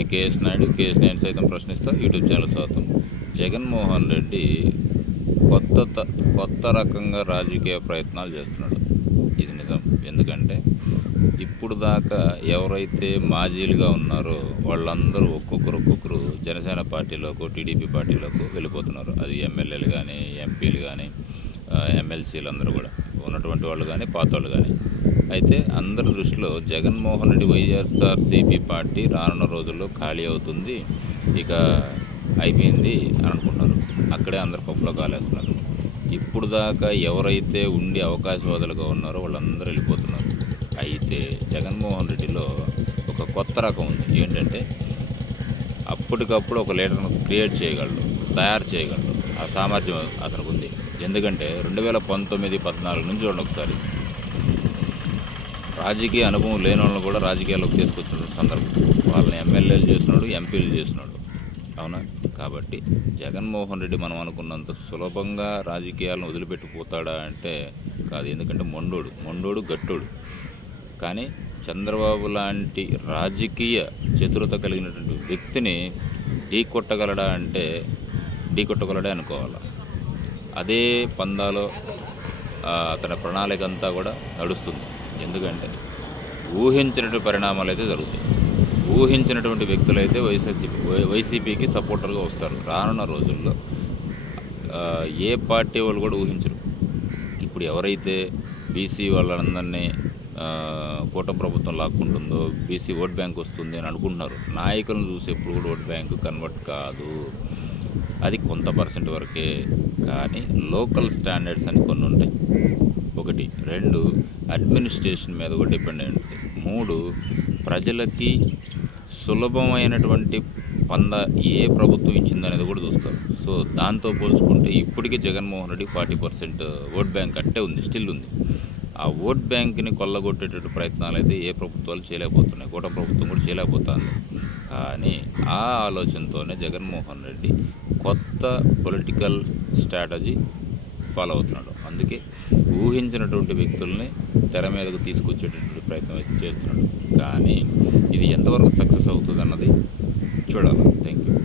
మీ KS Naidu KS Naidu సైతం ప్రశ్నిస్తా. YouTube channel స్వాగతం. జగన్మోహన్ రెడ్డి కొత్త త- కొత్త రకంగా రాజకీయ ప్రయత్నాలు చేస్తున్నాడు. ఇది నిజం. ఎందుకంటే ఇప్పుడు దాకా ఎవరైతే మాజీలుగా ఉన్నారో వాళ్ళందరూ ఒక్కొక్కరు ఒక్కొక్కరు జనసేన పార్టీలోకి టీడీపీ పార్టీలోకి వెళ్ళిపోతున్నారు. అది ఎమ్మెల్యేలు కానీ ఎంపీలు కానీ ఎమ్మెల్సీలు అందరూ కూడా. ఉన్నటువంటి వాళ్ళు కానీ పాత వాళ్ళు కానీ అయితే అందరి దృష్టిలో జగన్మోహన్ రెడ్డి వైఎస్ఆర్సీపీ పార్టీ రానున్న రోజుల్లో ఖాళీ అవుతుంది. ఇక అయిపోయింది అని అనుకుంటున్నారు. అక్కడే అందరు పప్పులో కాలేస్తున్నారు. ఇప్పుడు దాకా ఎవరైతే ఉండి అవకాశవాదులుగా ఉన్నారో వాళ్ళందరూ వెళ్ళిపోతున్నారు. అయితే జగన్మోహన్ రెడ్డిలో ఒక కొత్త రకం ఉంది. ఏంటంటే అప్పటికప్పుడు ఒక లీడర్ను క్రియేట్ చేయగలడు తయారు చేయగలడు. ఆ సామర్థ్యం అతనికి ఉంది. ఎందుకంటే రెండు వేల పంతొమ్మిది పద్నాలుగు నుంచి చూడండి ఒకసారి. రాజకీయ అనుభవం లేని వాళ్ళని కూడా రాజకీయాల్లోకి తీసుకొచ్చిన సందర్భం. వాళ్ళని ఎమ్మెల్యేలు చేసినాడు ఎంపీలు చేసినాడు. అవునా? కాబట్టి జగన్మోహన్ రెడ్డి మనం అనుకున్నంత సులభంగా రాజకీయాలను వదిలిపెట్టిపోతాడా అంటే కాదు. ఎందుకంటే మొండోడు. మొండోడు గట్టోడు. కానీ చంద్రబాబు లాంటి రాజకీయ చతురత కలిగినటువంటి వ్యక్తిని ఢీ కొట్టగలడా అంటే ఢీ కొట్టగలడే అనుకోవాలి? అదే పందాలో అతని ప్రణాళిక అంతా కూడా నడుస్తుంది. ఎందుకంటే ఊహించినటువంటి పరిణామాలు అయితే జరుగుతాయి. ఊహించినటువంటి వ్యక్తులైతే వైసీపీ వైసీపీకి సపోర్టర్గా వస్తారు రానున్న రోజుల్లో. ఏ పార్టీ వాళ్ళు కూడా ఊహించరు. ఇప్పుడు ఎవరైతే బీసీ వాళ్ళందరినీ ఆ, కూటమి ప్రభుత్వం లాక్కుంటుందో బీసీ ఓట్ బ్యాంక్ వస్తుంది అని అనుకుంటున్నారు. నాయకులను చూసి ఎప్పుడు కూడా ఓట్ బ్యాంక్ కన్వర్ట్ కాదు. అది కొంత పర్సెంట్ వరకే. కానీ లోకల్ స్టాండర్డ్స్ అని కొన్ని ఉంటాయి. ఒకటి. రెండు అడ్మినిస్ట్రేషన్ మీద కూడా డిపెండ్ అయి ఉంటుంది. మూడు ప్రజలకి సులభమైనటువంటి పంద ఏ ప్రభుత్వం ఇచ్చిందనేది కూడా చూస్తారు సో దాంతో పోల్చుకుంటే ఇప్పటికీ Jaganmohan Reddy forty percent vote bank అట్టే ఉంది స్టిల్ ఉంది. ఆ ఓట్ బ్యాంక్ని కొల్లగొట్టేటువంటి ప్రయత్నాలు అయితే ఏ ప్రభుత్వాలు చేయలేకపోతున్నాయి. కూట ప్రభుత్వం కూడా చేయలేకపోతుంది. కానీ ఆ ఆలోచనతోనే జగన్మోహన్ రెడ్డి కొత్త పొలిటికల్ స్ట్రాటజీ ఫాలో అవుతున్నాడు. అందుకే ఊహించినటువంటి వ్యక్తుల్ని తెర మీదకు తీసుకొచ్చేటటువంటి ప్రయత్నం చేస్తున్నాడు. కానీ ఇది ఎంతవరకు సక్సెస్ అవుతుంది అన్నది చూడాలి. Thank you